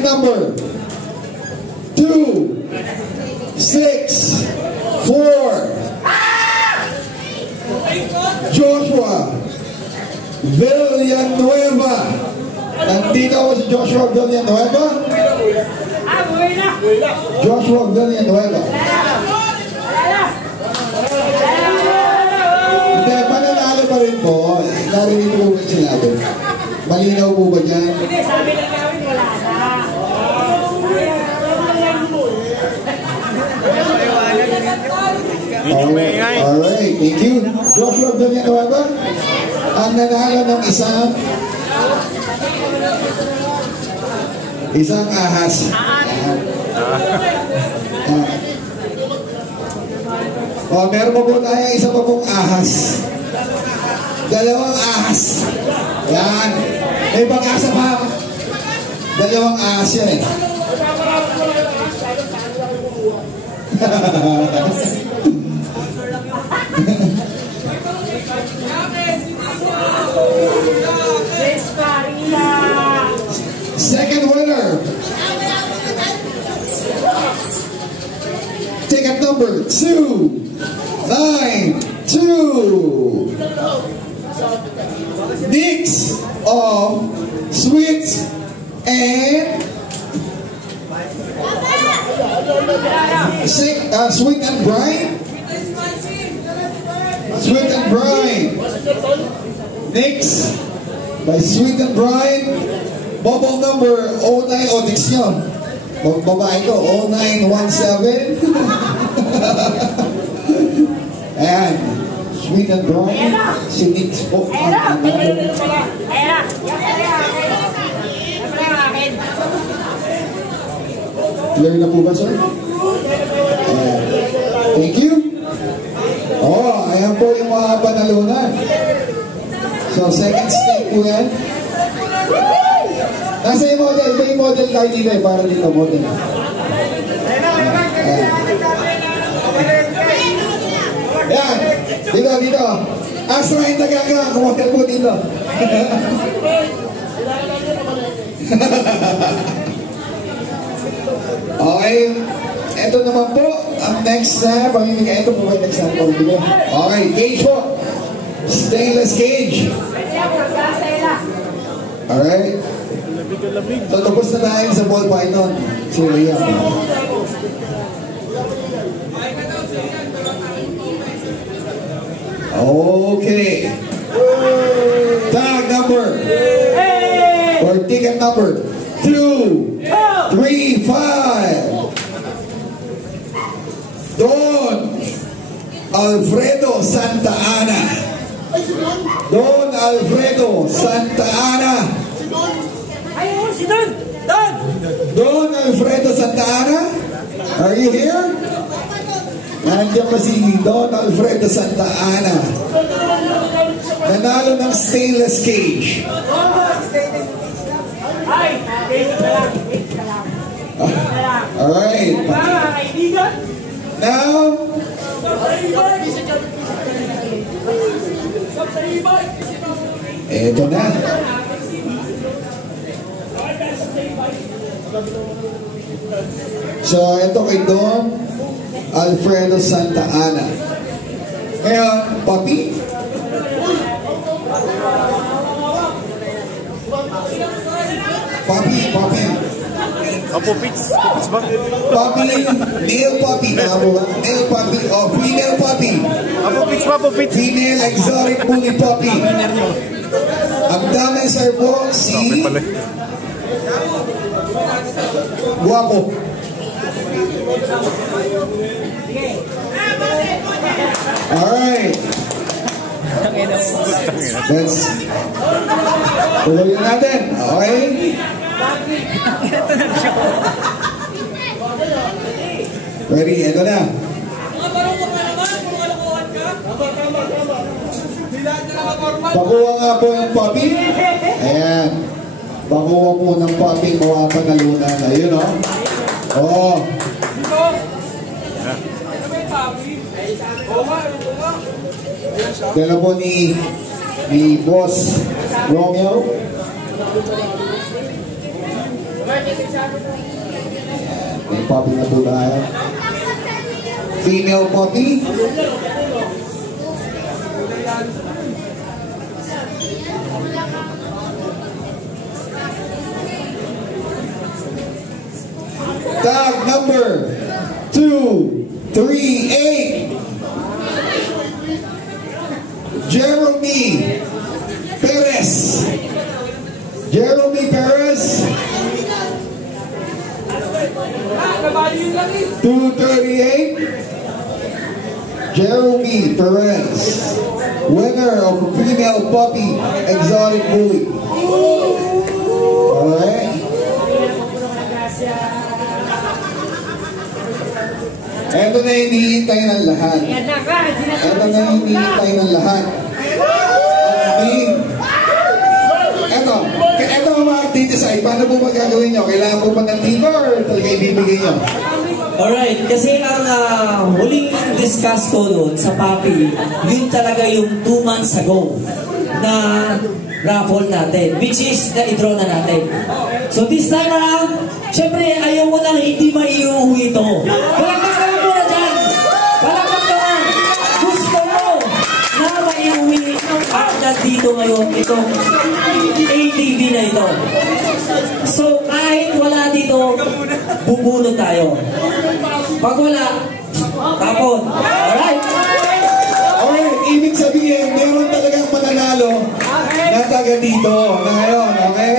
Second number, 2, 6, 4. Joshua Villanueva. Nandito ako si Joshua Villanueva. Joshua Villanueva. Hindi, mananalo pa rin po. Narinig po ba sinabi? Malinaw po ba dyan? Hindi, sabi lang namin wala na. Alright, thank you. Joshua Villanueva, ang nanalo ng isang ahas. Meron po tayo isa pa pong ahas. Dalawang ahas. Yan. May pag-asa pa. Dalawang ahas yan eh. Second winner. Ticket number 292. Dix of Sweets and Sweet and Brine. Sweet and Brine. Nix by Sweet and Brine. Mobile number 09 o Nix nyo. Babae ko 0917. Ayan. Sweet and Brine. Si Nix po. Clear na po ba, sir? Thank you. Ayan po yung mga panalunan. So, second step po yan. Nasa yung model. Iba yung model tayo dito eh. Para dito model. Ayan. Dito. Astra yung tagaga. Kumodel po dito. Okay. Ito naman po. Ang next na pamimigay. Ito po ba yung next na pamimigay? Okay. Cage po. Stainless cage. Alright. So, tapos na tayo sa ball python. Si Liam. Okay. Tag number. Or ticket number 2, 3, 5. Don Alfredo Santa Ana. Don Alfredo Santa Ana. Ayun, si Don! Don! Don Alfredo Santa Ana? Are you here? Nandiyan pa si Don Alfredo Santa Ana. Nanalo ng stainless cage. Ay, Alright. Now, eto na. So, ito kay Don Alfredo Santa Ana. Ngayon, Papi. Apo Pits ba? Papi, male Papi. Male Papi o female Papi. Apo Pits ba, Apo Pits? Female exotic bully Papi. Ang damay sir po, si Guapo. Alright. Let's tuloy natin. Okay? Ready? Ito na. Pakuha nga po yung puppy. Ayan. Pakuha po ng puppy. Mga panalunan. Ayun o. Oo. Dala po ni Boss Romeo. May puppy na po tayo. Female puppy. Tag number 238. Jeremy Perez. Jeremy Perez. 238. Jeremy Perez. Winner of Female Puppy Exotic Bully. Alright. Ito na hinihintay ng lahat. Ito na hinihintay ng lahat. Ito mga decide. Paano po magagawin nyo? Kailangan po ba ng tito or talaga ibibigay nyo? Alright, kasi ang huling discuss ko doon sa Papi, yun talaga yung 2 months ago na raffle natin, which is na-draw na natin. So this time around, syempre ayaw mo nang hindi maiuwi ito. Palakpakan mo na dyan! Palakpakan! Gusto mo na maiuwi at nandito ngayon itong ATV na ito. So kahit wala dito, bubulot tayo. Pag wala, tapon. Alright? Alright, ibig sabihin, meron talagang mananalo na taga dito na ngayon, okay?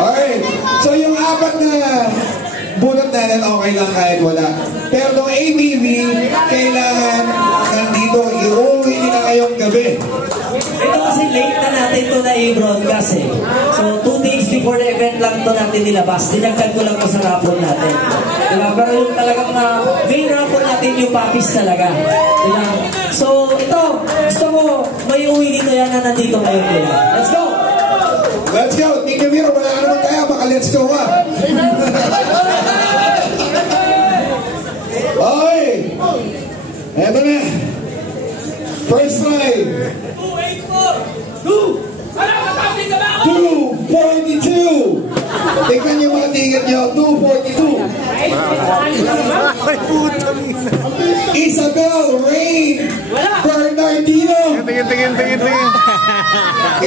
Alright, so yung 4 na bunot natin, okay lang kahit wala. Pero itong ABV, kailangan nandito, iuwi nila ngayong gabi. Ito kasi late na natin ito na i-broadcast eh. So 2 days before the event lang ito natin nilabas. Dinagdag ko lang ito sa raffle natin. Diba? Pero yung talagang main raffle natin yung puppies talaga. Diba? So ito, gusto mo may uwi dito yan na nandito ngayon. Diba? Let's go! Let's go! Tingnan Miro, wala ka naman kaya, baka let's go ha! Okay! Eto na! First try! 242! Tingnan niyo mga ticket niyo, 242! Isabel Rain Bernardino! Tingin.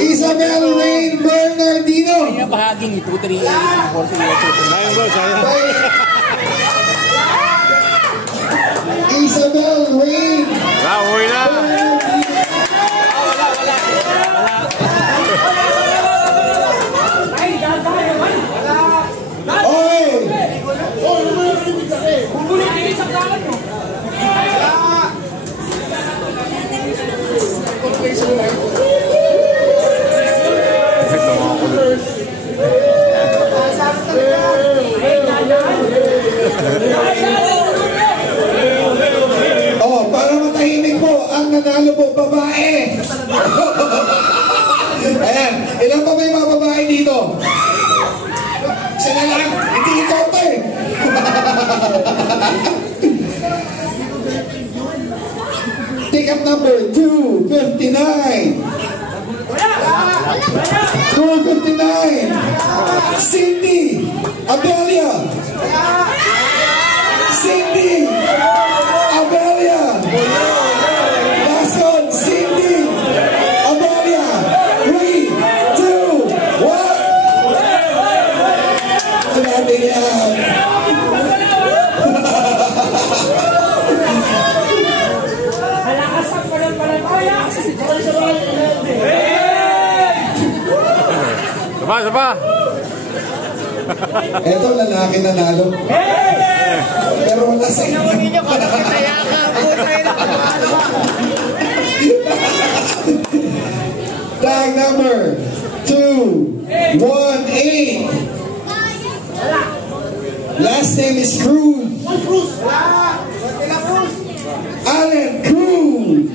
Isabel Rain Bernardino! Bahaging 238 Sayang bro, sayang. Isabel Rain Uwi na. Oh, para matahimik po, ang nanalo po, babae. Ayan, ilan pa ba yung mga babae dito? Sila lang, hindi ikaw pa eh. Ticket number 259. 259. Cindy Abelia. Cindy Abelia. Last one, Cindy Abelia. 3, 2, 1. Grabe yan. Saba. Eto, lalaki nanalo. Pero wala sa inyo. Tag number 218. Last name is Cruz. Alan Cruz.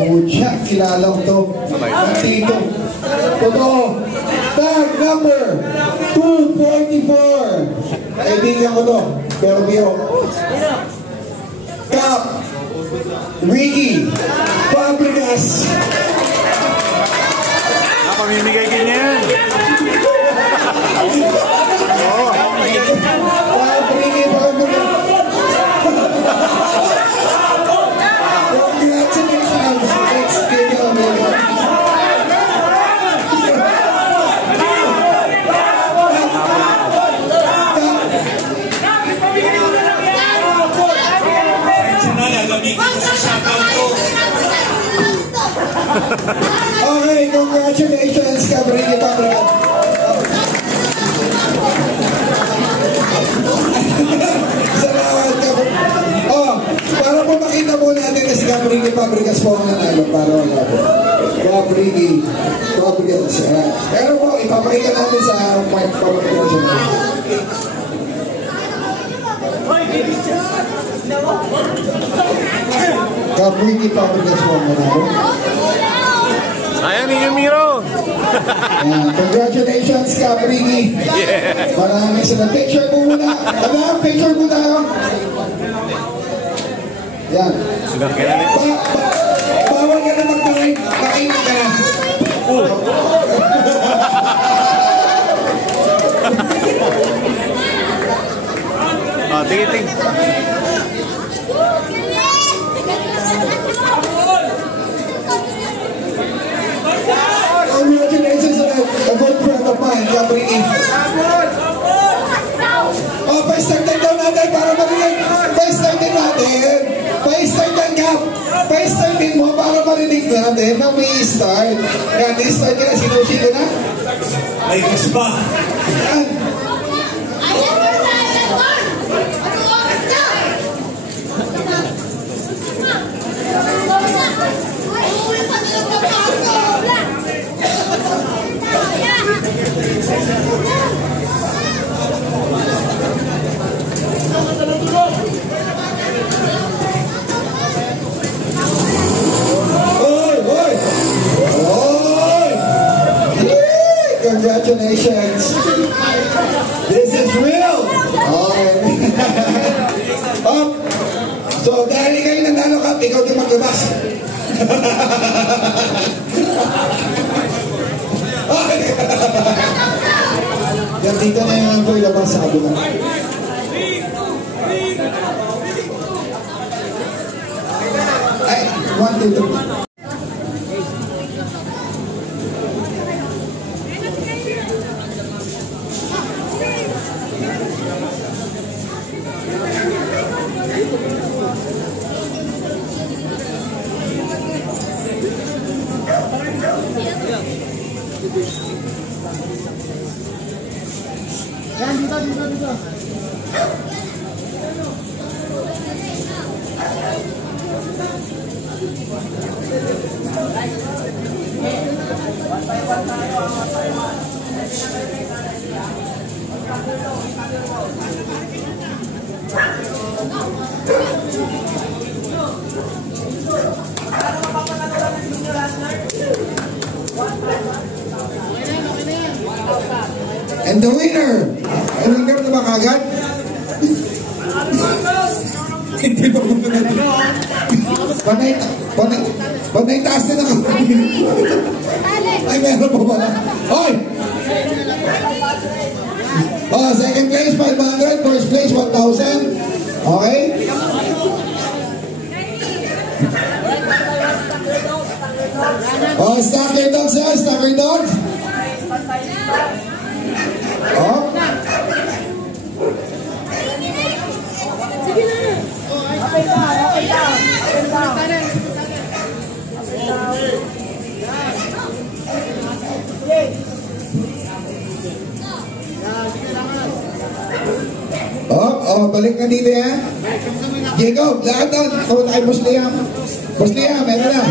Pucha, kilala ko to. Ang tito. Totoo. Tag number 244. Kaibigan ko to. Pero biro. Cap. Ricky. Fabregas. Pamimigay ganyan. Oo, pamimigay. Ricky Fabregas. Congratulations. Let's give you a minute. Okay, congratulations, Ricky Fabregas. Salamat ka po. Oh, para po makita po natin na si Ricky Fabregas po ang nanalo. Para wala po. Ricky Fabregas. Pero po, ipapakita natin sa mic pamamagitan. Ricky Fabregas po ang nanalo. Ayan, ninyo Miro. Ayan, congratulations, Ricky. Yeah. Maraming salamat. Picture mo muna. Ano? Picture mo tayo. Yan. Sudah kaya na. Bawal ka na magpakain. Pakain ka na. Tingin. Congratulations on a good friend of mine, Ricky. Oh, pa-startan daw natin para marinig. Pa-startan natin. Pa-startan ka. Pa-startin mo para marinig natin na may start. Yan, start ka na. Sinusi ka na? May kuspa. Yan. Congratulations. This is real. Okay. So dahil kayo nanalo ka, ikaw yung maglabas. Yan, dito na yung ko ilabas sa kabila. Ay, 1, 2, 3. And the winner! Ang winner na ba kagad? Hindi ba mo na panay taas na ako. Ay, meron pa ba? Hoy! Oh, second place, 500. First place, 1,000. Okay? Oh, stack your dogs, sir. Stack your dogs. Oh. Oh, balik na dito ya. Jacob, lahat doon. Tawag na kay Boss Liam. Boss Liam, meron na.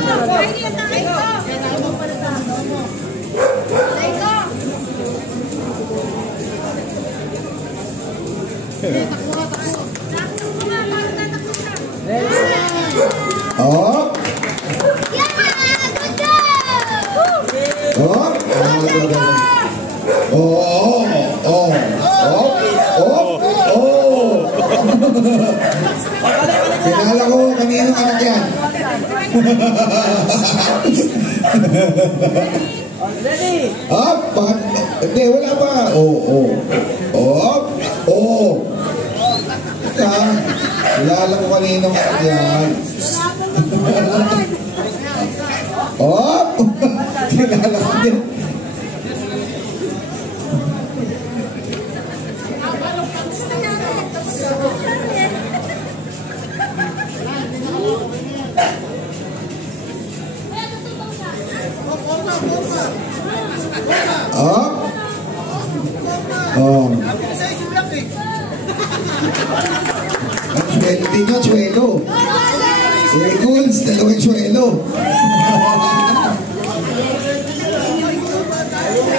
Oh. Ready? Up! Hindi, wala pa. Oo. Up! Oo. Kilala ko kanino ka yan. Up! Kilala ko din. Up! Oh. Hindi nga, chuelo. Eagles, dalawang chuelo.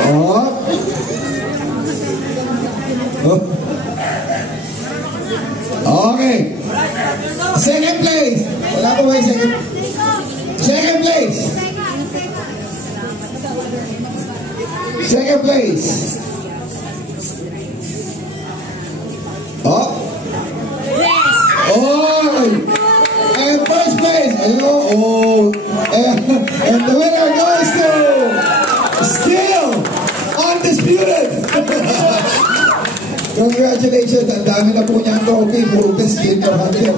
Up! Oh. Okay. Second place. Wala pa ba yung second place? Second place. Oh. Oh. And first place. Oh. And the winner goes to still undisputed. Congratulations. Ang dami na po niyang trophy. Brutus Junior Hunter.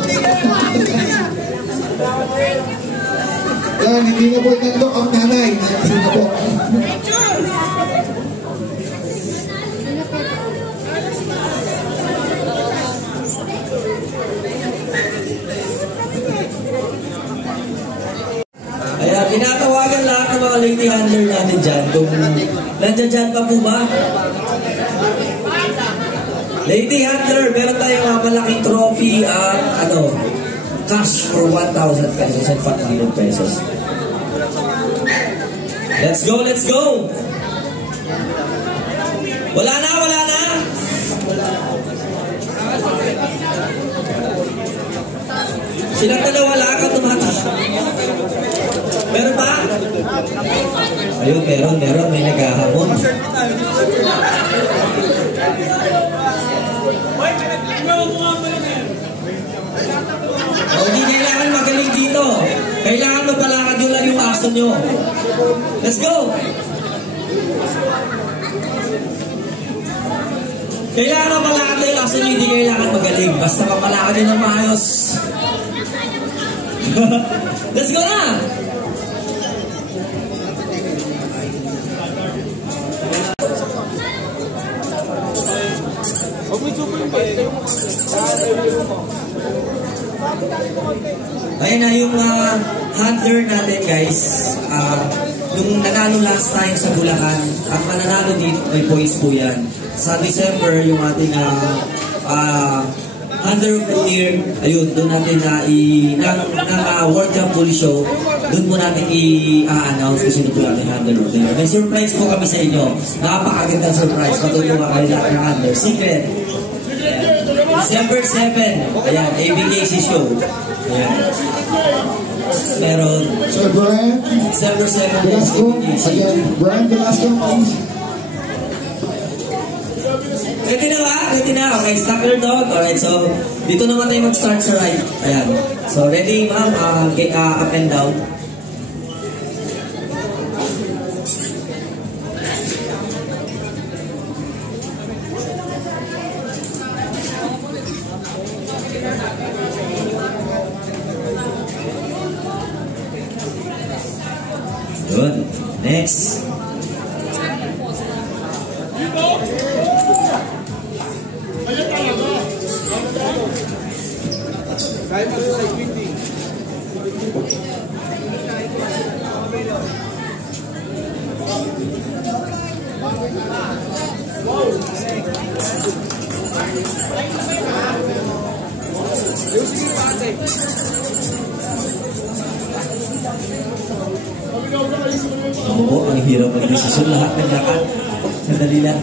Yan, hindi na po nandok ang nanay. Kasi na po. Kaya tinatawagan lahat ng mga lady handler natin dyan. Kung nandiyan dyan pa po ba? Lady handler, meron tayong malaking trophy at cash for 1,000 pesos and 500 pesos. Let's go, let's go! Wala na, wala na! Silang dalawa lang ka tumatas. Meron ba? Ayun, meron. May naghahamon. O, di kailangan magaling dito. Kailangan mapalakad yun lang yung aso nyo. Let's go! Kailangan mapalakad lang yung aso nyo, hindi kailangan magaling. Basta mapalakad yun ng maayos. Let's go na! Ayan na yung hunter natin, guys. Yung nanalo last time sa Bulacan, ang mananalo dito, may points po yan. Sa December, yung ating Hunter of the Year, ayun, doon natin ng World Cup Bully Show, doon po natin i-announce kung sino po natin Hunter of the Year. May surprise po kami sa inyo. Napakagandang surprise. Matutuwa kayo lahat ng Hunter. Secret. December 7. Ayan, ABKC show. Ayan. Meron. Sir Brian December 7. Velasco. Again, Brian Velasco. Ready na ba? Ready na? Okay, stop your dog. Alright, so dito naman tayo mag-start sa right. Ayan. So ready, ma'am? Up and down. Good. Next. Ako po, ang hirap mag-desisyon lahat ng lakad. Sandali lang.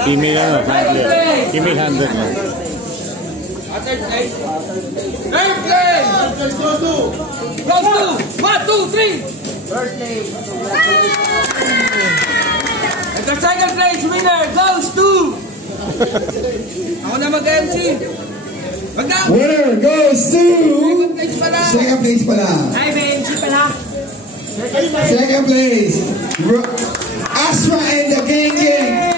Female handler. Female handler na. Third place! Goes to 1, 2, 3! And the second place winner goes to... Ako na mag-MC. Winner goes to... Second place pala. Second place pala. Ay, may MC pala. Second place. Astra and the Gang Gang.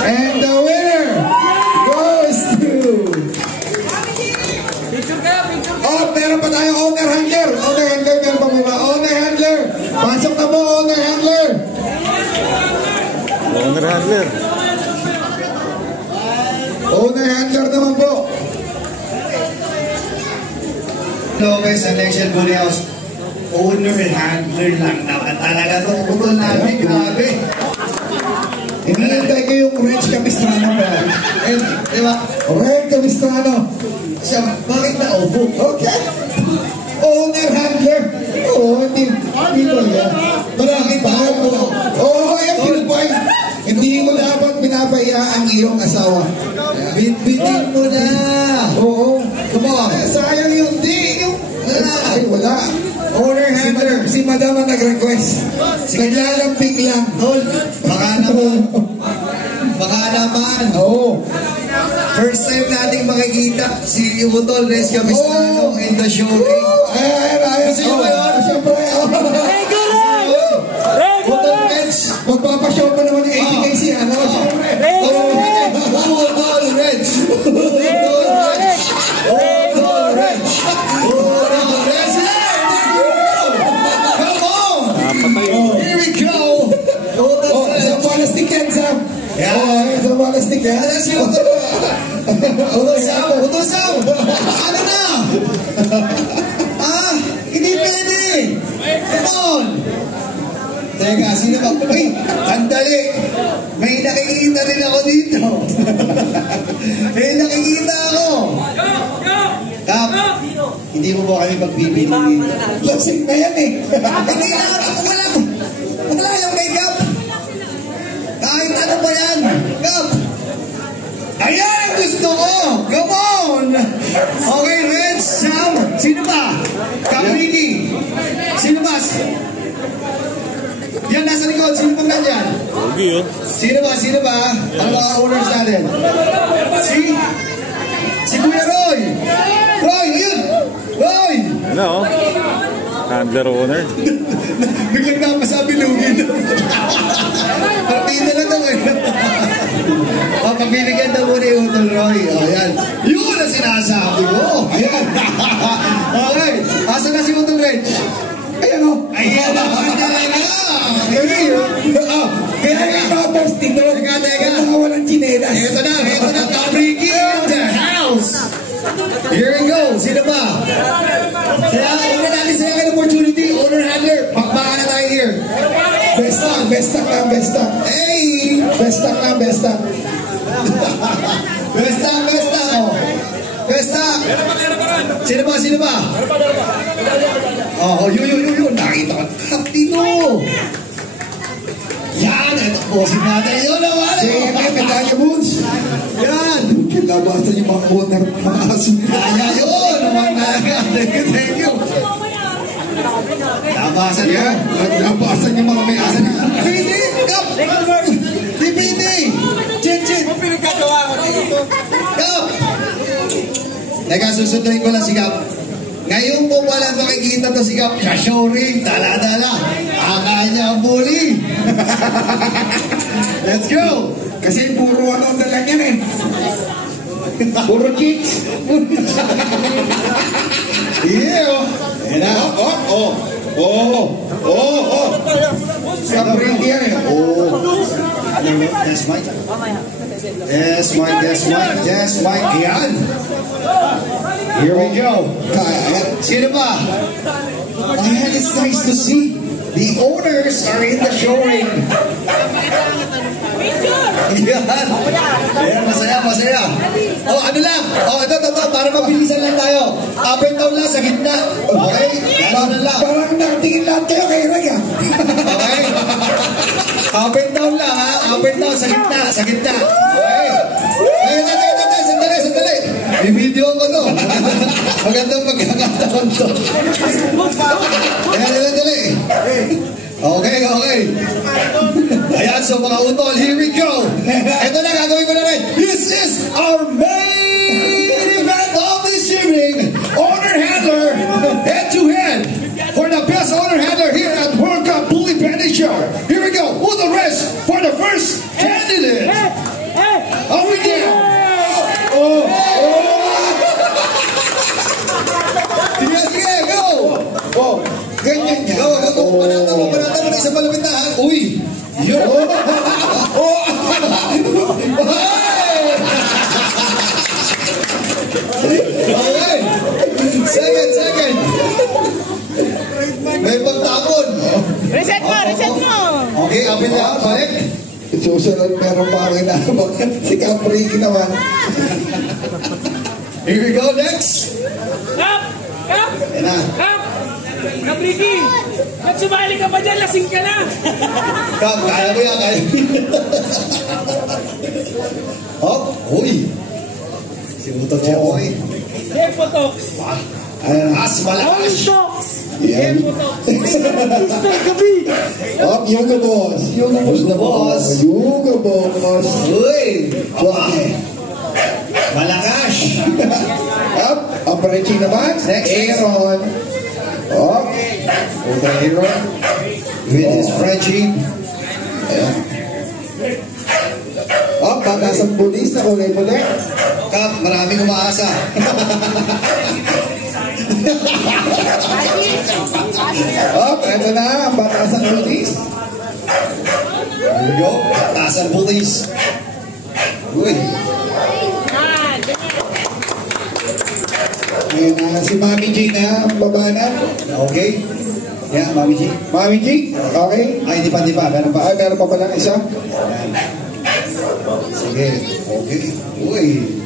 And the winner goes to... Picture kayo, picture. Oh, meron pa tayong owner handler. Owner handler, meron pa ba? Owner handler. Pasok na po, owner handler. Owner handler. Owner handler naman po. Lopez Election Bully House. Owner handler lang naman talaga itong putol namin. Grabe. Hinihintay ko yung Reg Capistrano ba? Di ba? Reg Capistrano. Siya, bakit na opo? Okay. Owner handler. Oo, hindi ko yan. Bakit ba? Oo, yan, pinupay. Hindi mo dapat pinapaya ang iyong asawa. Bitbitin mo na. Oo. Come on. Sayang yung di. Ay, wala. Owner handler. Si madam ang nag-request. Naglalambing lang. Tol, baka naman. Baka naman. Oo. First time nating makikita si Utol Res Capistrano in the show. Ay. Gusto niyo ba yun? Siyempre. Utol Reg. Magpapashow pa naman yung ABKC. Ano? Siyempre. Utol Reg. Utol Reg. Utol Reg. Utol Reg. Come on. Here we go. Oh, sa plastic yan, Sam. Yeah. Oh, sa plastic yan. Ano si Utol? Utol Sam. Ano na? Hindi pwede. Come on. Teka, sino ba? Uy, sandali. May nakikita rin ako dito. May nakikita ako. Kap, hindi mo ba kami pagbibigyan? Lasing na yan eh. Hindi na, wala yung kay Kap. Kahit ano pa yan. Kap. Ayan ang gusto ko. Come on. Okay, Red, Sam. Sino ba? Kap Ricky. Sino ba? Yan, nasa likod. Sino pang nandyan? Pogi oh. Sino ba? Ang mga owners natin? Si Kuya Roy. Roy, yun. Roy. Ano oh? Handler owner. Biglang napasabi lugin. Partida na daw eh. Pagbibigyan daw muna yung Utol Roy. O, yan. Yun ang sinasabi mo. Ayan. Okay. Asan na si Utol Reg? Ayan o. Ayan na. Talaga. Kaya yung toppers dito. Teka. Mga walang chinelas. Ito na. Kapriki in the house. Here we go. Sino ba? Kaya una natin sa akin opportunity. Owner handler. Pakbaka na tayo here. Best stock lang. Hey! Best stock. Besta. Oh. Besta. Sino ba? Oh, yun. Nakita ko. Kaptino. Yan. Ito. Bossing natin yun. Sige, medalya boots. Yan. Kilabasan yung mga owner, mga aso. Kaya yun. Thank you. Labasan Yan. Naglabasan yung mga may aso na. Hindi. Kap. Dipindi. Chin. Kap. Teka, susunduin ko lang si Kap. Ngayon po pala makikita to si Kap. Showring, dala-dala. Akanya ang bully. Let's go. Kasi puro ano dala yan eh. Puro chicks. Yeah. Ayan na. Kapring yan eh. Yes, Mike. Ayan. Here we go. Ayan. Sino ba? Ayan, it's nice to see. The owners are in the showing. Yan. Ayan, masaya. Oh, ano lang? Oh, ito, para mabilisan lang tayo. Up and down lang sa gitna. Okay? Gano'n lang. Parang nakatingin lahat kayo kay Reg, ah. Okay? Up and down lang, ha? Up and down sa gitna. Okay? Ayun, sandali. May video ko to. Magandang pagkakataon to. Ayan, dali. Okay. Ayan, so mga utol, here we go. Ito na, gagawin ko na rin. This is our main event of this evening. Owner Handler, head-to-head. For the best owner handler here at World Cup Bully Bandit Show. Here we go. Who the rest for the first candidate? Are we there? Oh. Sige, go. Oh, ganyan yan. Go. Panata mo na isang malapit na. Uy. Yun. Oh. Okay. Second. May pagtapon. Reset mo. Okay, apin na. Balik. Susunod meron pa ako inaabang. Si Capri naman. Here we go, next. Kap! Ayan na. Kapriki! Ba't sumali ka pa dyan? Lasing ka na! Kaya mo yan, kaya. Oh, uy. Sinutot siya, boy. Depotox! Ayan, malakas. Depotox! Yan. Up, Yuga Boss. Who's the boss? Yuga Boss. Uy. Malakas. Up, Amparachi naman. Next. Aaron. Up. Okay, Aaron. With his friendship. Ayan. Up, batasang pulis na kulay muli. Kap, maraming umaasa. Up, eto na, ang batasang pulis. Here we go. Tasan police. Uy. Ayan na, si Mami G na, ang baba na. Okay. Yan, Mami G. Mami G, okay? Ay, di pa. Meron pa. Ay, meron pa palang isa. Sige. Okay. Uy.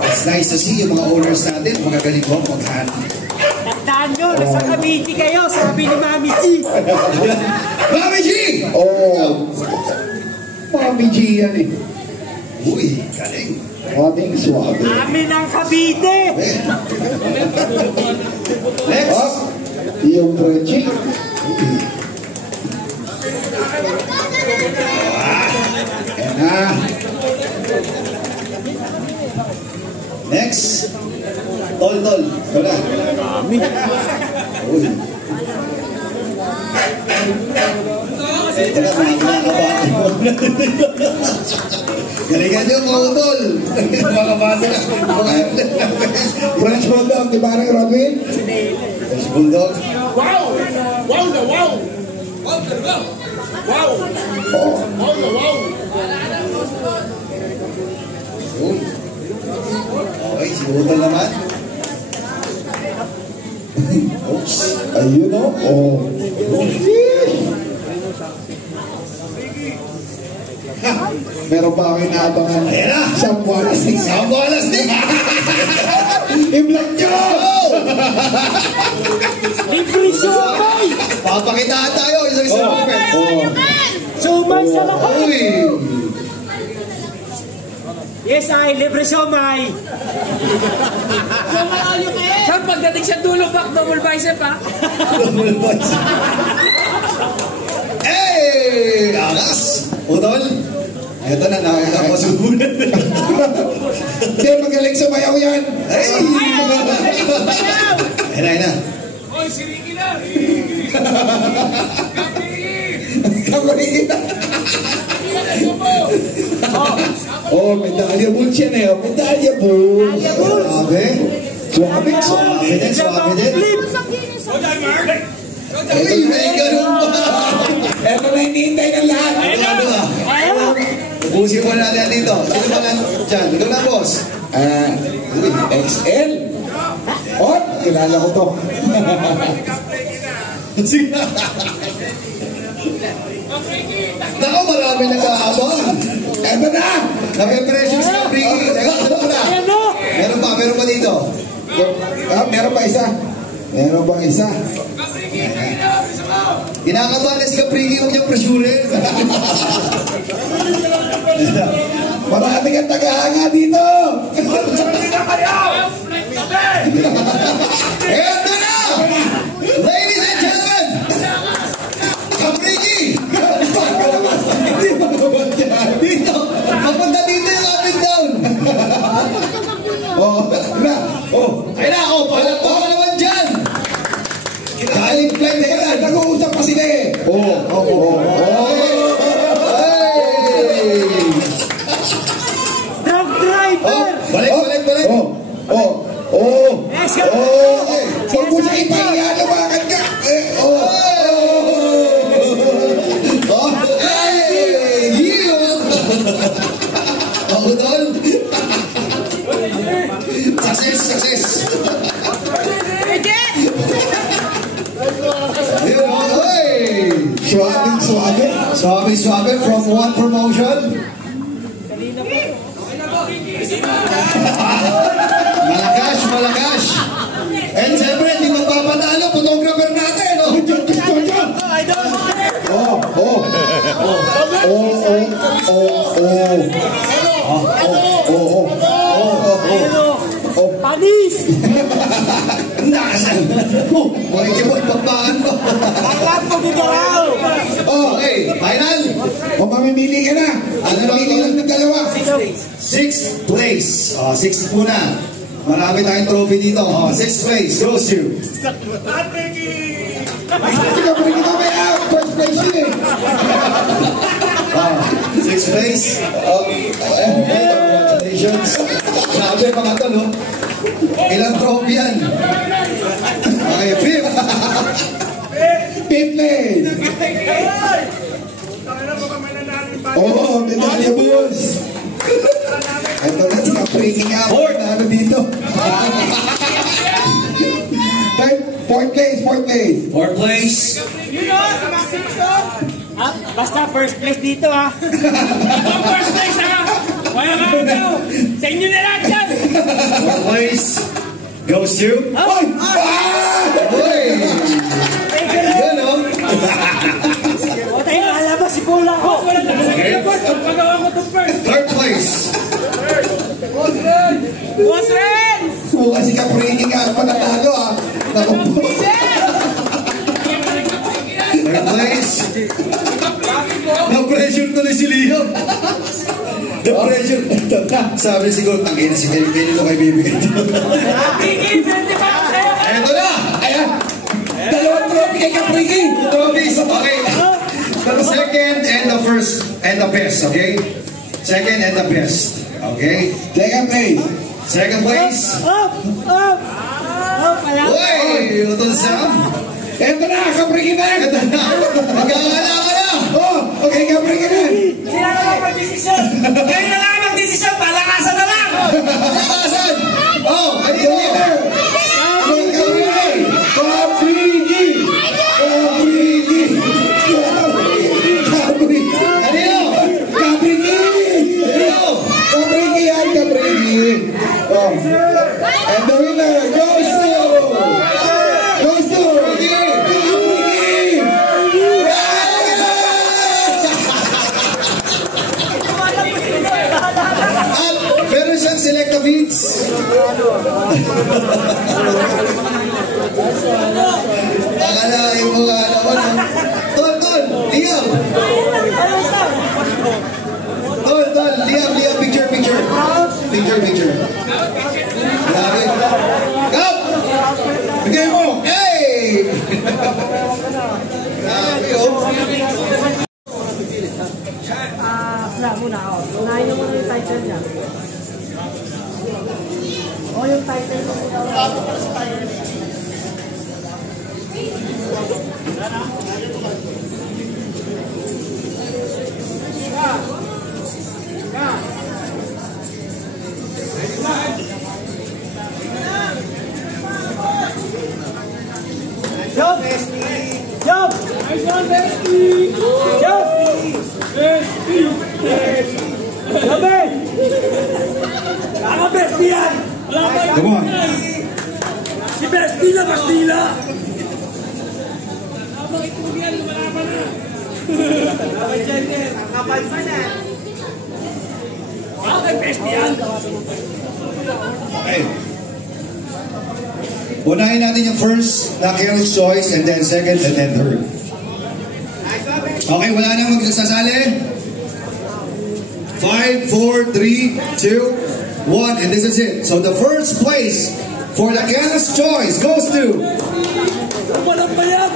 It's nice to see yung mga owners natin. Magagaling ko mag-handle. Tandaan nyo, nasa Cavite kayo, sabi ni Mami G. Mami G! Oh. Mami G yan eh. Uy, galing. Aming swabe. Amin ang Cavite! Next. Up, yung Frenchie. Ayan na. Next. Tol. Wala. Uy. Ito na, mga kabahan. Galingan nyo, mga utol. Mga kabahan. French Bulldog, di ba rin, Rodwin? French Bulldog. Wow! Wow na wow! Wow talaga! Wow! Oo. Wow na wow! Uy. Okay, si utol naman. Oops. Ayun o. Oh. Meron pa ako inaabangan. Ayan na. Sambuanas ni Sambuanas din. I-vlog nyo! Libre sumay! Papakitaan tayo. Isang moment. Sumay sa lahat! Uy. Yes, ay, libre sumay! Saan pagdating sa dulo, back double bicep, ha? Double voice. Hey! Angas! Utol! Ito na, nakakasubunan. Hindi, magaling sumayaw yan. Hey! Ayun na. Hoy, siriki na! Kakuligin na. Oh, medalya bulls yan eh. Medalya bulls. Sabi. Suwabe. Swabe din. Uy, may ganun pa. Eto na hinihintay ng lahat. Ano ba? Ubusin mo natin dito. Sino ba lang dyan? Ito na, boss. XL. Oh, kilala ko to. Sige. marami nag-aabang. Eto na! Nag-pressure si Capriqui. Teka, ano na? Meron pa dito. Meron pa isa. Meron pa isa. Kinakabahan na si Capriqui, huwag niyang pressurein. Marami kang tagahanga dito. Eto na! Ladies and gentlemen! Capriqui! Hindi ba naman yan? Dito! Mapunta dito yung up and down! Oh, na. Oh, Ayun na! Oh, palakpak ka naman dyan! Galing flight na yan! nag-uusap pa sila eh. Oh. Hey! Truck driver! Balik! Huwag mo siya ipahinga, lumakad ka. Udol! Success! Suave from one promotion. Malakas. And siyempre, hindi magpapatalo, photographer natin. Panis! Nakasan. Makikipag pagpaan mo. Aklat mo gigaraw! Okay, final. O mamimili ka na. Mamimili lang ng dalawa. Sixth place. Sixth muna. Marami tayong trophy dito. Sixth place goes to... Sige, pwede kita may first place yun eh. Sixth place. Congratulations. Sabi mga tol, no? Ilang trophy yan? Okay, fifth. Fifth place. Oh, medalya boss. Ito na si Capriqui nga. Ano dito? Fourth place. Fourth place. Basta first place dito ha. First place ha. Wala ka daw. Sa inyo na lahat yan. Fourth place goes to... Ay! Uy! Yan, no? O tayo, alabas si Pula ko! Wala na. Pagawa mo itong first. Third place. Boss Ren! Mukha si Capriqui nga panatalo ah. Naku po. Third place. Na-pressure tuloy si Leo. Na-pressure. Sabi siguro, tangin na si Pili mo kay bibigyan ito. Eto na! Ayan. Dalawang trophy kay Capriqui. Trophies, okay. Second and the first and the best, okay? Second and the best, okay? Second place. Second place. Up! Uy! Utol Sam. Ito na, Capriqui na. Ito na. Magkakala ka na. Oh, okay, Capriqui na. Sila na lang mag-desisyon. Kayo na lang mag-desisyon. Palakasan na lang. Palakasan. Oh, ano The yun? winner. Ano yun? Capriqui ay Capriqui. Oh. And the winner goes to Capriqui. At meron siyang select the beats. Akalain mo nga naman. Tol, Liam. Tol, Liam, picture. Picture. Grabe. Kap! Bigay mo! Hey! Grabe, oh. Wala muna ako. Unahin mo muna yung title niya. O yung title mo muna. Yup! Jump! Nice one, Bestie! Jump! Bestie! Gabi! Ako, Bestie yan! Wala pa yan! Come on. Si Bestie na, Bastila! Habang itulog yan, lumalaban na! Kapag dyan yan, kapal pa na! Okay, Bestie yan! Okay. Unahin natin yung first na Carol's Choice, and then second, and then third. Okay, wala nang magsasali. 5, 4, 3, 2, 1, and this is it. So the first place for the Carol's Choice goes to... Walang bayad!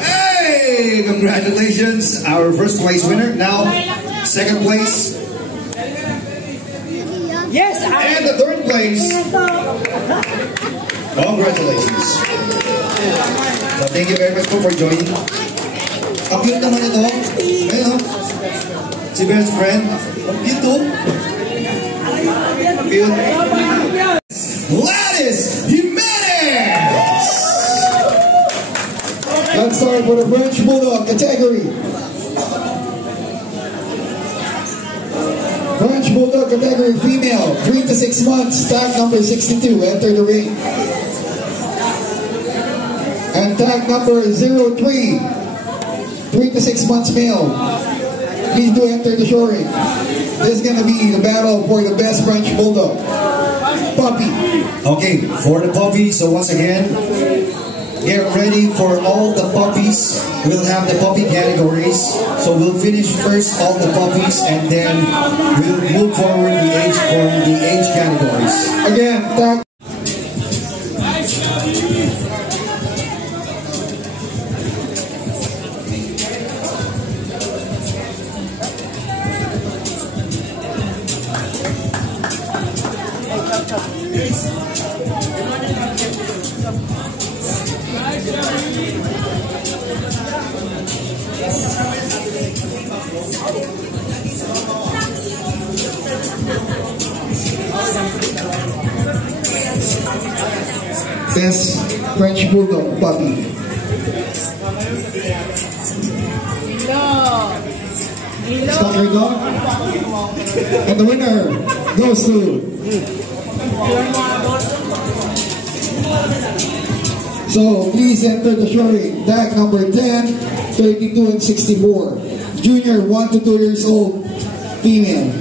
Hey! Congratulations, our first place winner. Now, second place. Yes, And the third place. Congratulations. So thank you very much po for joining. Ang cute naman ito. Ayun, si best friend. Ang cute to. Ang cute. Gladys Jimenez! Let's start for the French Bulldog category. French Bulldog category female, 3 to 6 months, tag number 62, enter the ring. And tag number 03, 3 to 6 months male, please do enter the show ring. This is going to be the battle for the best French Bulldog. Puppy. Okay, for the puppies, so once again, get ready for all the puppies. We'll have the puppy categories. So we'll finish first all the puppies, and then we'll move forward the age for the age categories. Again, tag. Best French Bulldog puppy. Stop your dog. And the winner goes to So please enter the show ring. Tag number 10, 32 and 64. Junior 1 to 2 years old, female.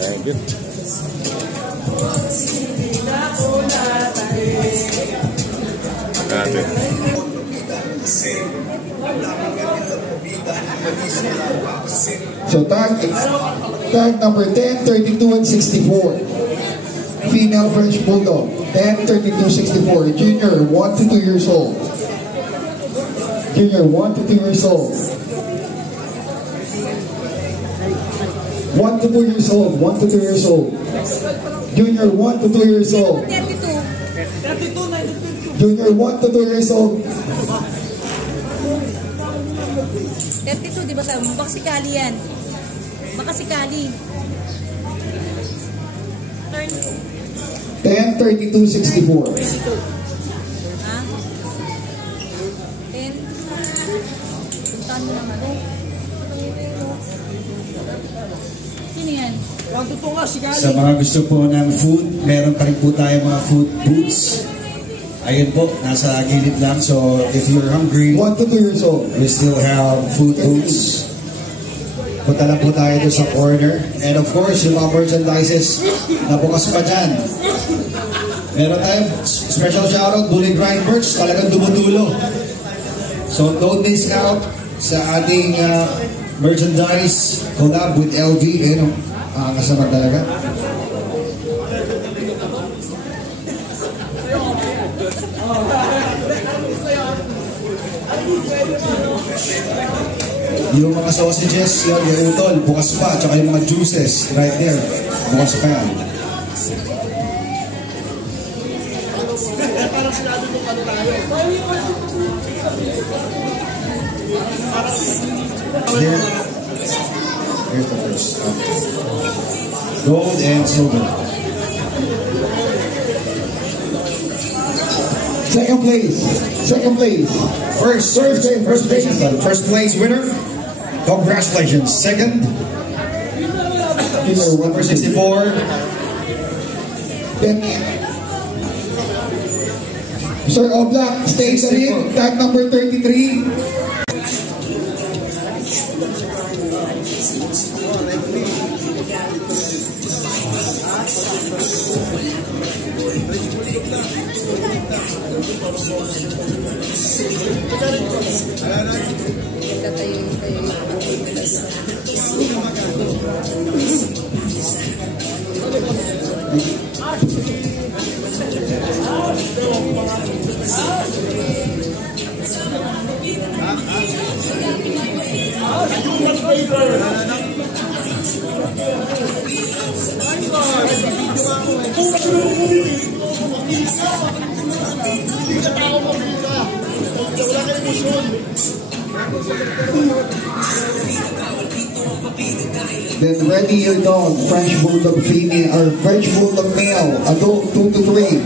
Thank you. Grabe. So tag number 10, 32 and 64. Female French Bulldog. 10, 32, 64. Junior 1 to 2 years old. Junior 1 to 2 years old. 1 to 2 years old. 1 to 2 years old. Junior 1 to 2 years old. 32. Junior 1 to 2 years old. 32, di ba sabi mo? Baka sikali yan. Baka sikali. 10, 32, 64. Ha? 10. Puntahan mo naman. Sino yan? Sa mga gusto po ng food, meron pa rin po tayo mga food booths. Ayun po, nasa gilid lang. So if you're hungry, 1 to 2 years old. we still have food booths. Punta lang po tayo doon sa corner. And of course, yung mga merchandises na bukas pa dyan. Meron tayong special shoutout, Bully Grind Merch, talagang dumutulo. So don't miss out sa ating merchandise collab with LV. Ayun, kasama talaga. Yung mga sausages, yun, yung utol, bukas pa. Tsaka yung mga juices, right there. Bukas pa yan. Here. Here's the first. Gold and silver. Second place. Second place. First place winner. Congratulations. Second. Number 64. Then, Sir Oblak, stay sa ring. Tag number 33. Then ready your dog, French Bulldog female or French Bulldog male, adult 2 to 3.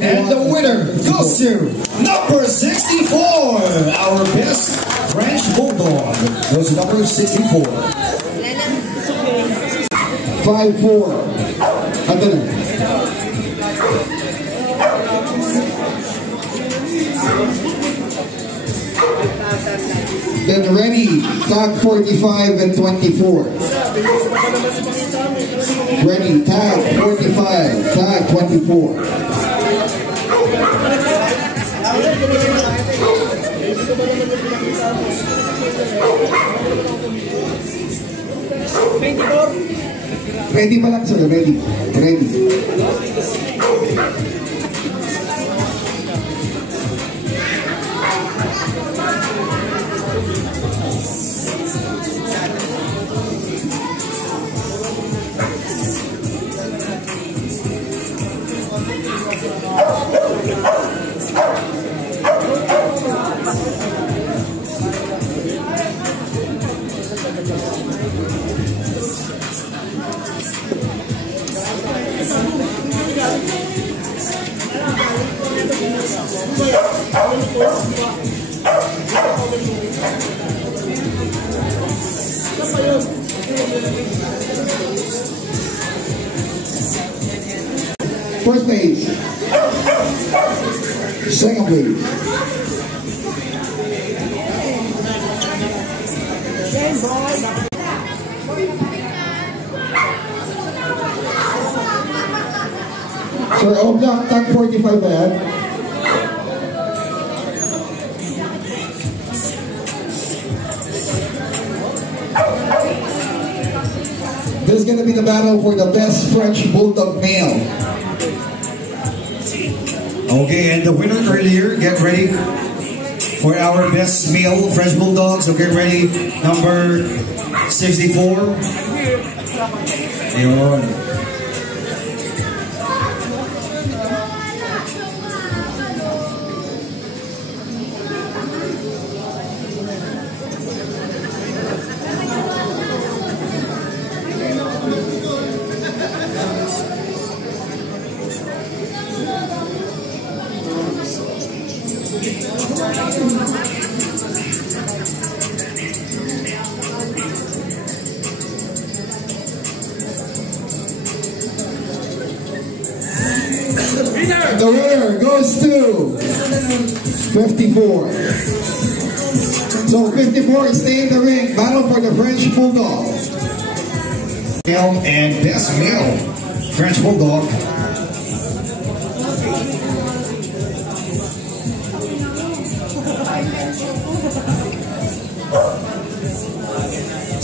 And the winner goes to number 64, our best French Bulldog. Goes to number 64. 5-4. Ito na. Then ready, tag 45 and 24. Ready, tag 45, tag 24. Ready pa lang sir, ready. Ready. First place. Second place. Sir Oblak, tag 45 ba yan? This is going to be the battle for the best French Bulldog male. Okay, and the winner earlier, get ready for our best male French Bulldogs. So get ready, number 64. Ayun. The winner goes to 54. So 54 stay in the ring. Battle for the French Bulldog. Male and best male French Bulldog.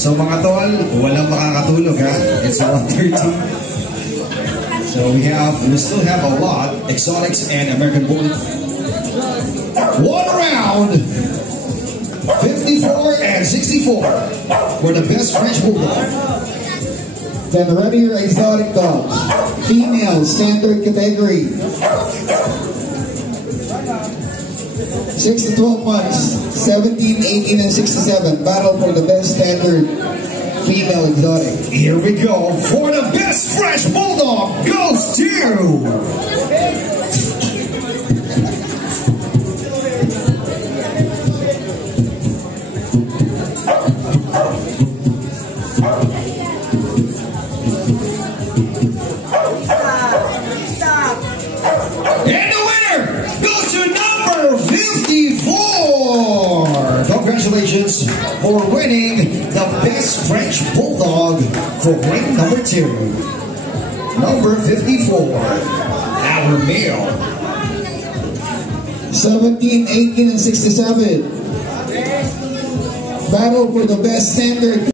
So mga tol, walang makakatulog ha. It's 1:30. So we still have a lot, exotics and American Bulldog. One round, 54 and 64 for the best French Bulldog. Then ready your exotic dogs. Female standard category. 6 to 12 months, 17, 18, and 67. Battle for the best standard female exotic. Here we go. For the best French Bulldog goes to... And the winner goes to number 54. Congratulations for winning the best French Bulldog for ring number 2. Number 54, our male. 17, 18, and 67. Battle for the best standard.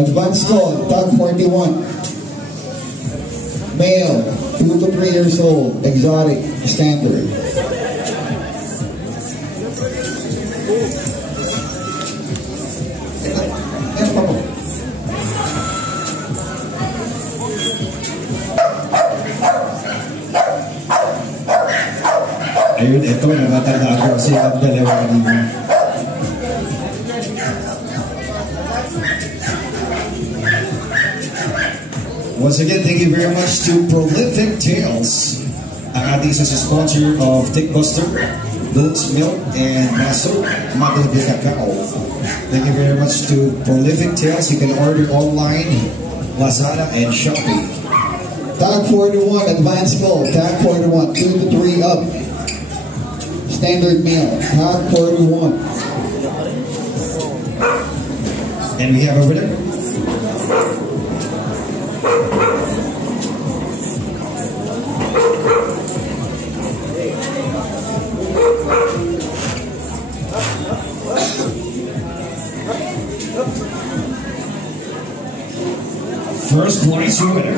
Advanced call, tag 41. Male, 2 to 3 years old, exotic, standard. Ayun, ito, natatandaan ko kasi ang dalawa kanina. Once again, thank you very much to Prolific Tails, ang ating isa sa sponsor of Tickbuster, Goat's Milk, and Maso, Mother de Cacao. Thank you very much to Prolific Tails. You can order online, Lazada, and Shopee. Tag 41, advanced call, tag 41, 2 to 3 up. Standard male, tag 41. And we have a winner. First place winner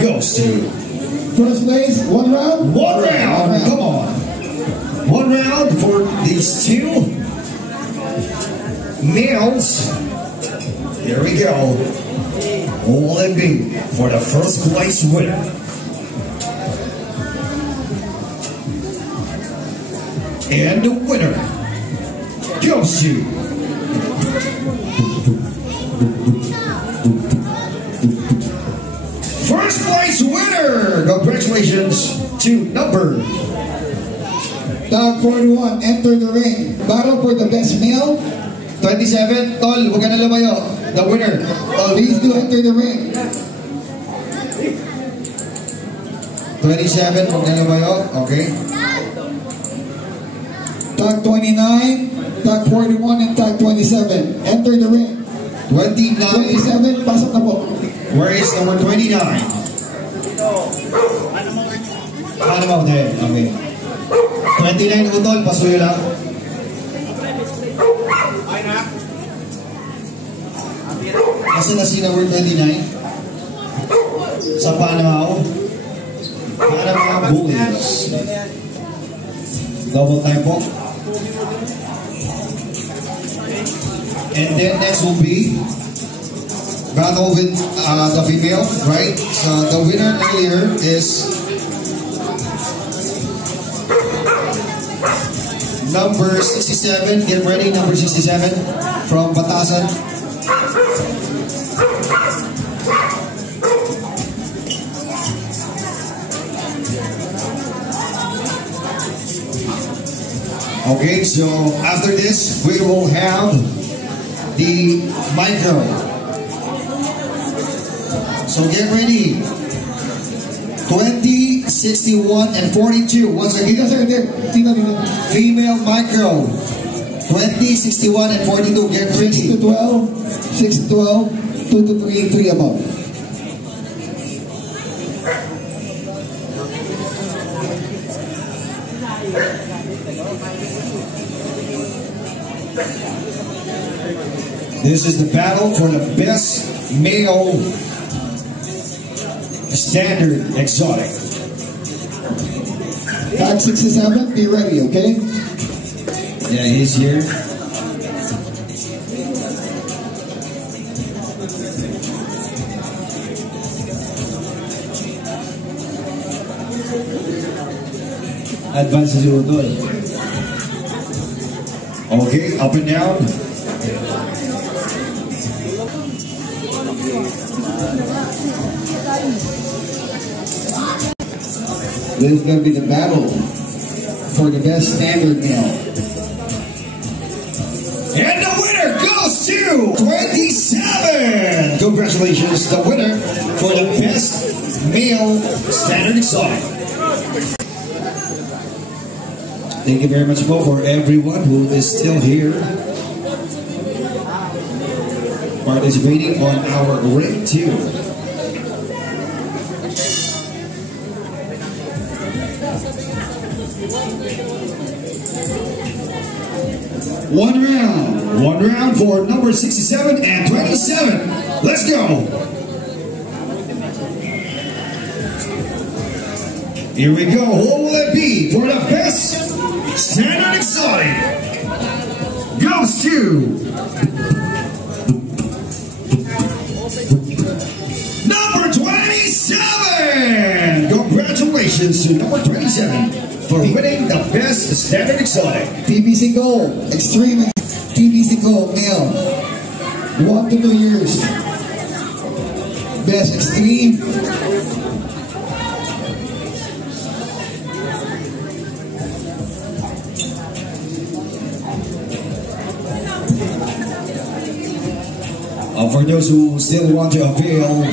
goes to First place, 1 round? one round. Come on. 1 round for these two males. Here we go. Let me for the first place winner. And the winner goes to first place winner. Congratulations to number Tag 41, enter the ring. Battle for the best male. 27. Tol, huwag ka na lumayo. The winner. Please do enter the ring. 27, huwag na lumayo. Okay. Tag 29, tag 41, and tag 27. Enter the ring. 29. 27, pasok na po. Where is number 29? Paano mo? Okay. 29 utol, pasuyo lang. Kasi na si number 29? Sa Panama. Panama Bullies. Double time po. And then next will be battle with the female, right? So the winner earlier is number 67. Get ready, number 67 from Batasan. Okay, so after this, we will have the micro. So get ready. 20, 61, and 42. Once again, female micro. 20, 61, and 42. Get 6 ready. to 12, 6 to 12, 2 to 3, 3 above. This is the battle for the best male standard exotic. 5, 6, and 7, be ready, okay? Yeah, he's here. Advance si Utol. Okay, up and down. This is going to be the battle for the best standard male. And the winner goes to 27. Congratulations, the winner for the best male standard exotic. Thank you very much, Mo, for everyone who is still here participating on our Ring 2. One round for number 67 and 27. Let's go. Here we go. Who will it be for the best standard exotic? Goes to number 27. Congratulations to number 27 for winning the best standard exotic. PBC Gold, Extreme PBC Gold male, 1 to 2 years. Best Extreme. For those who still want to avail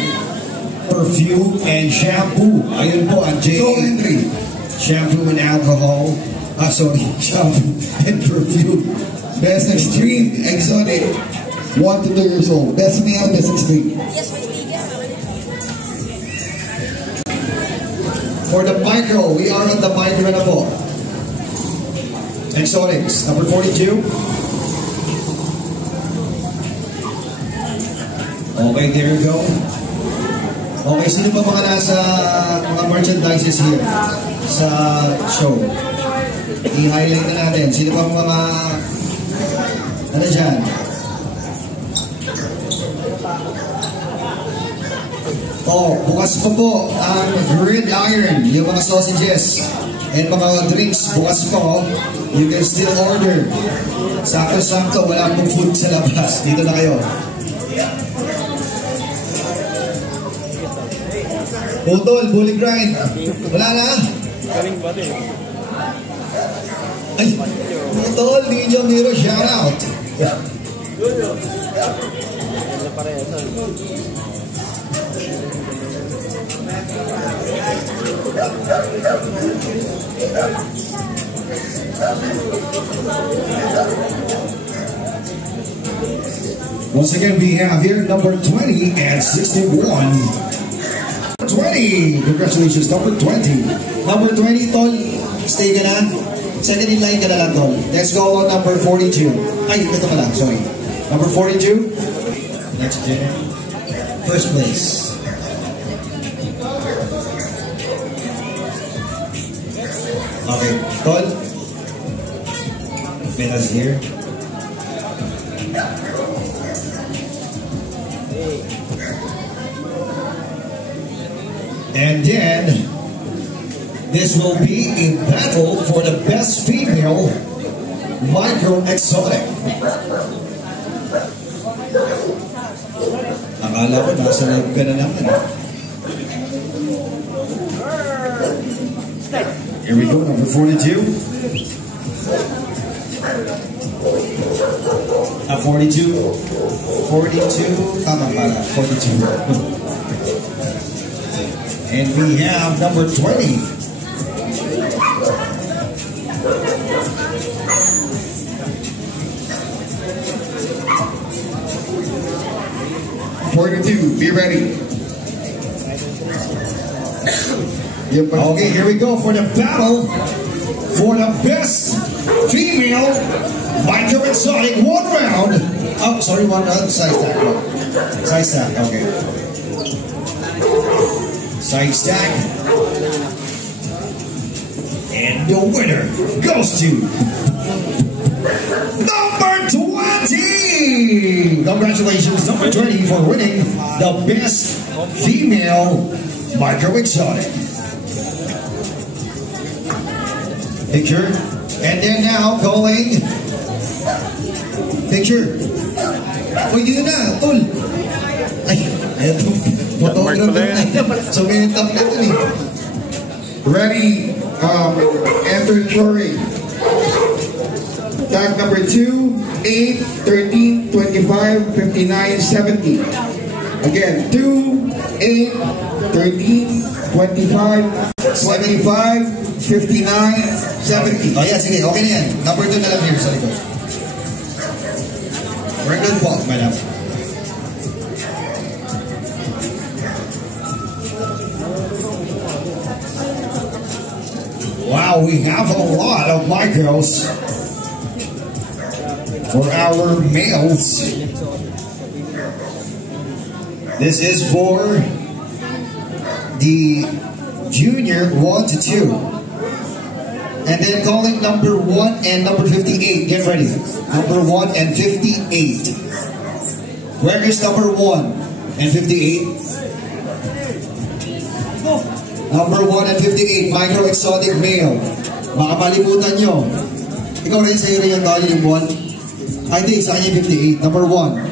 perfume and shampoo, ayun po ang Go Henry. shampoo and alcohol. Shampoo and perfume. Best Extreme Exotic, 1 to 2 years old. Best male, best Extreme. For the micro, we are on the micro na po. Exotics, number 42. Okay, there you go. Okay, sino pa mga nasa mga merchandises here sa show? I-highlight na natin. Sino pa mga ano dyan? Oh, bukas pa po ang Red Iron, yung mga sausages and mga drinks, bukas po. You can still order. Sakto-sakto, wala pong food sa labas. Dito na kayo. Putol, bully grind. Wala na? Ay, Putol, Ninja Miro, shout out. Once again, we have here number 20 and 61. 20. Congratulations, number 20. Number 20, Tol. Stay ka na. Second in line ka na lang, Tol. Let's go on number 42. Ay, ito pala. Sorry. Number 42. Next gen. First place. Okay. Tol. Metas here. And then, this will be a battle for the best female micro exotic. Akala ko nasa live ka na naman. Here we go, number 42. 42. 42. Tama pala, 42. And we have number 20. Be ready. Okay, here we go for the battle for the best female micro exotic. 1 round. Oh, sorry, one round. Side stack. Side stack, okay. Side stack. And the winner goes to number 20! Congratulations, number 20, for winning the best female micro exotic. Picture. And then now calling. Picture. Uy, dito na, tol. Ay, eto. Photographer. So, may top na ito eh. Ready, enter jury. Tag number 2, 8, 13, 25, 59, 70. Again, 2, 8, 13, 25, 75, 59, 70. Oh, yeah, sige, okay na yan. Number 2 na lang here sa likod. Very good po, madam. Wow, we have a lot of micros for our males. This is for the junior 1 to 2. And then calling number 1 and number 58. Get ready. Number 1 and 58. Where is number 1 and 58? Number 1 and 58. Micro exotic male. Makapalimutan nyo. Ikaw rin sa'yo rin yung tali yung 1. I think sa kanya 58. Number 1.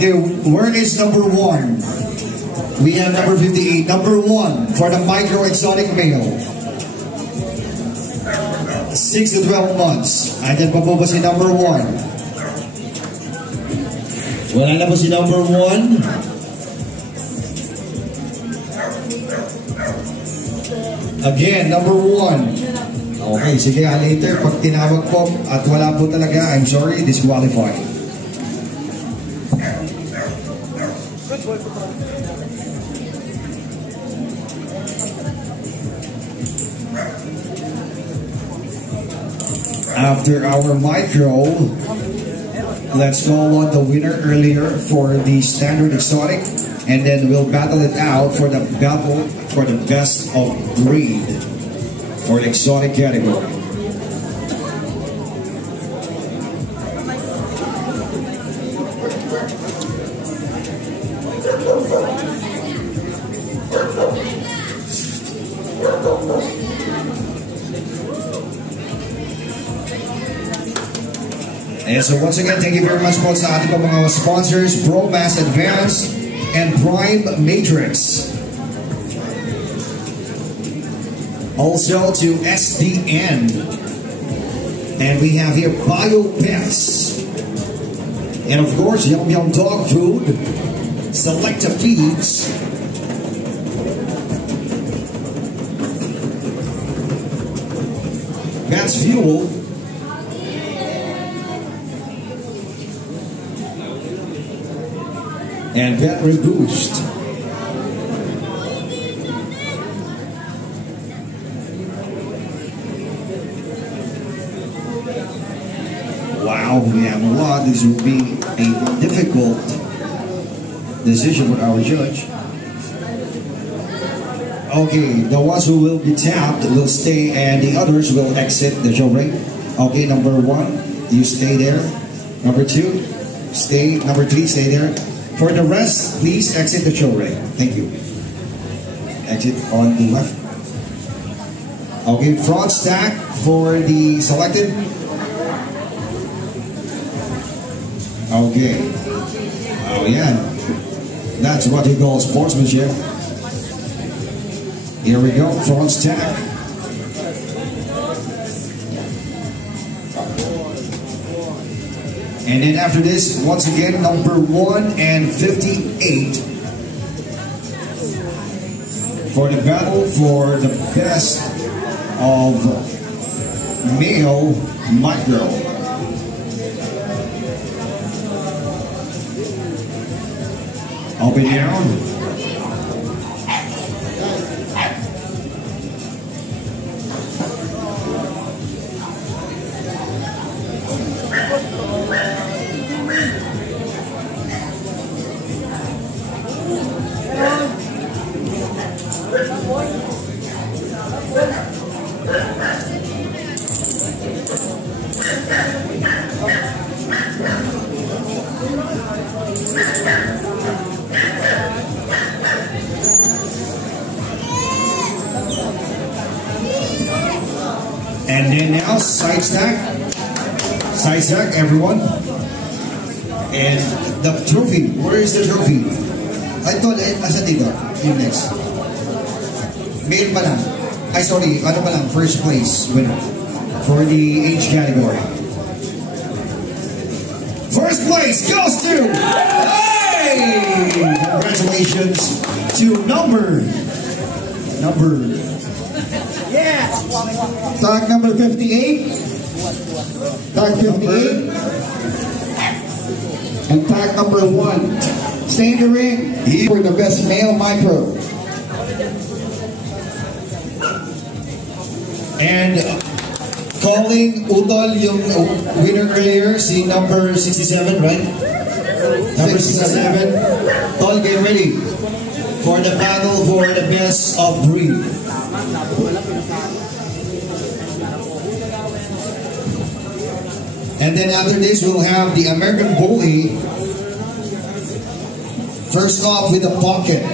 Okay, where is number 1? We have number 58. Number 1 for the micro exotic male. 6 to 12 months. Andyan pa po ba si number 1? Wala na po si number 1. Again, number 1. Okay, sige, later, pag tinawag po at wala po talaga, I'm sorry, disqualified. After our micro, let's call on the winner earlier for the standard exotic, and then we'll battle it out for the battle for the best of breed for the exotic category. And so once again, thank you very much po sa ating mga sponsors, ProMass Advance and Prime Matrix. Also to SDN. And we have here BioPets. And of course, Yum Yum Dog Food, Selecta Feeds, Vance Fuel, and Battery Boost. Wow, we have a lot. This will be a difficult decision for our judge. Okay, the ones who will be tapped will stay and the others will exit the show ring. Okay, number 1, you stay there. Number 2, stay. Number 3, stay there. For the rest, please exit the show ring. Thank you. Exit on the left. Okay, front stack for the selected. Okay. Oh yeah. That's what we call sportsmanship. Here we go, front stack. And then after this, once again, number 1 and 58 for the battle for the best of male micro. Up and down. And then now, side stack. Side stack, everyone. And the trophy. Where is the trophy? I thought, nasa dito. Yung next. Male pa lang. Ay, sorry. Ano pa lang? First place winner. For the age category. First place goes to... Hey! Congratulations to number... Yeah! Tag number 58. Tag 58. And tag number 1. Stay in the ring for the best male micro. And calling Utol yung winner earlier, si number 67, right? Number 67. Tol, get ready for the battle for the best of breed. And then after this, we'll have the American Bully. First off with the pocket.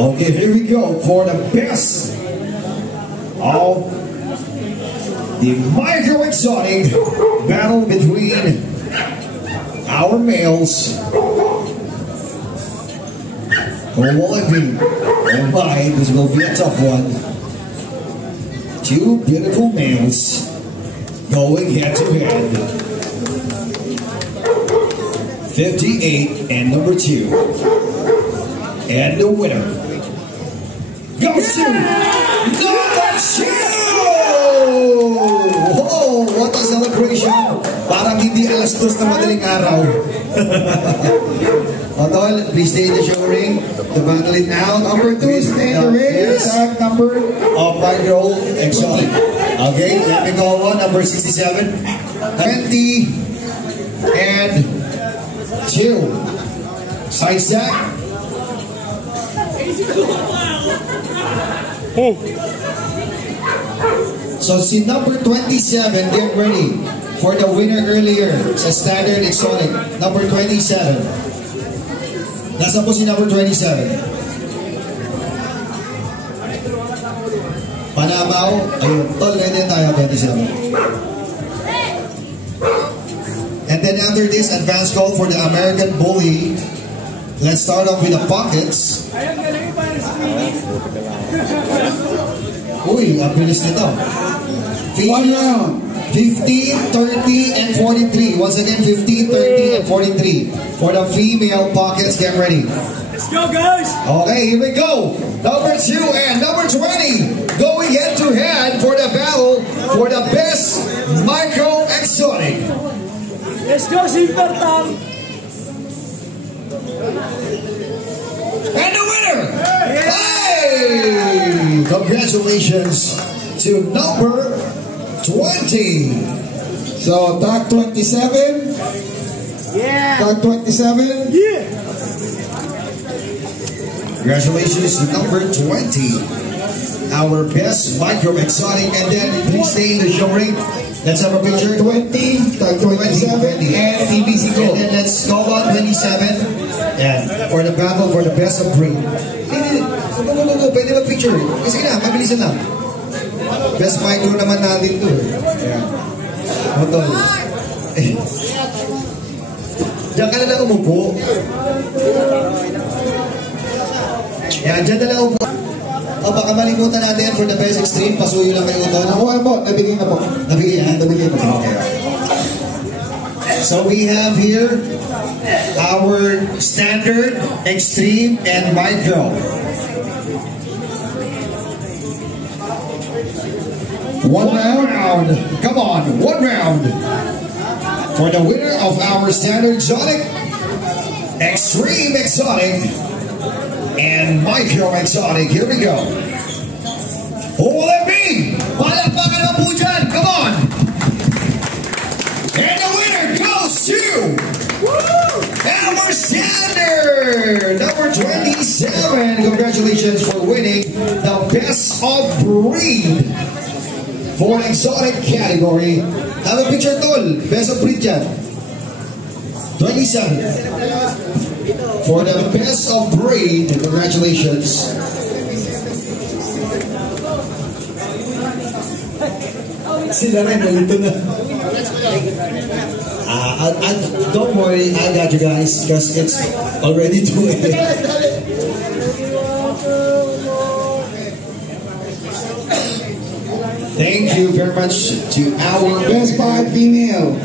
Okay, here we go for the best of the micro exotic battle between our males. Who will it be? Oh my, this will be a tough one. Two beautiful males going head to head. 58 and number 2. And the winner goes to number 2! Oh, what a celebration! Parang hindi alas 2 na madaling araw. Otol, please stay in the show ring to battle it out. Number 2, stay in the ring. Yes. Attack number Of Micro Exotic. Okay, let me call on number 67. 20 and 2. Side stack. So si number 27, get ready for the winner earlier sa Standard Exotic. Number 27. Nasa po si number 27? Panamaw. Ayun, tol, ganyan tayo, 27. And then after this, advance call for the American Bully. Let's start off with the pockets. Uy, ang bilis nito. 1 round. 15, 30, and 43. Once again, 15, 30, and 43. For the female pockets, get ready. Let's go, guys! Okay, here we go. Number 2 and number 20 going head to head for the battle for the best Micro Exotic. Let's go, Silver Tongue! And the winner! Hey! Congratulations to number 20. So, tag 27. Yeah! Tag 27. Yeah! Congratulations to number 20. Our best Micro Exotic. And then please stay in the show ring. Let's have a picture. 20, tag 27, and TBC Go. And then let's call on 27. And for the battle for the best of breed. Go. Pwede ba picture? Kasi na, mabilisan lang. Best Micro naman natin to. Yeah. Motol. Diyan ka na lang umupo. Yan, dyan na lang umupo. O baka malimutan natin for the best extreme. Pasuyo lang kayo ito. Ako po, nabigay na po. Nabigyan? Nabigay na po. Okay. So we have here our standard, extreme, and micro. 1 round. Come on, 1 round. For the winner of our standard exotic, extreme exotic, and micro exotic. Here we go. Who will it be? Palakpakan na po dyan. Come on. And the winner goes to our standard number 27. Congratulations for winning the best of breed for an exotic category. Have a picture, tol. Best of breed dyan. 27. For the best of breed, congratulations. Sila rin, nalito na. Don't worry, I got you guys, because it's already 2 a.m. Thank you very much to our Best by female.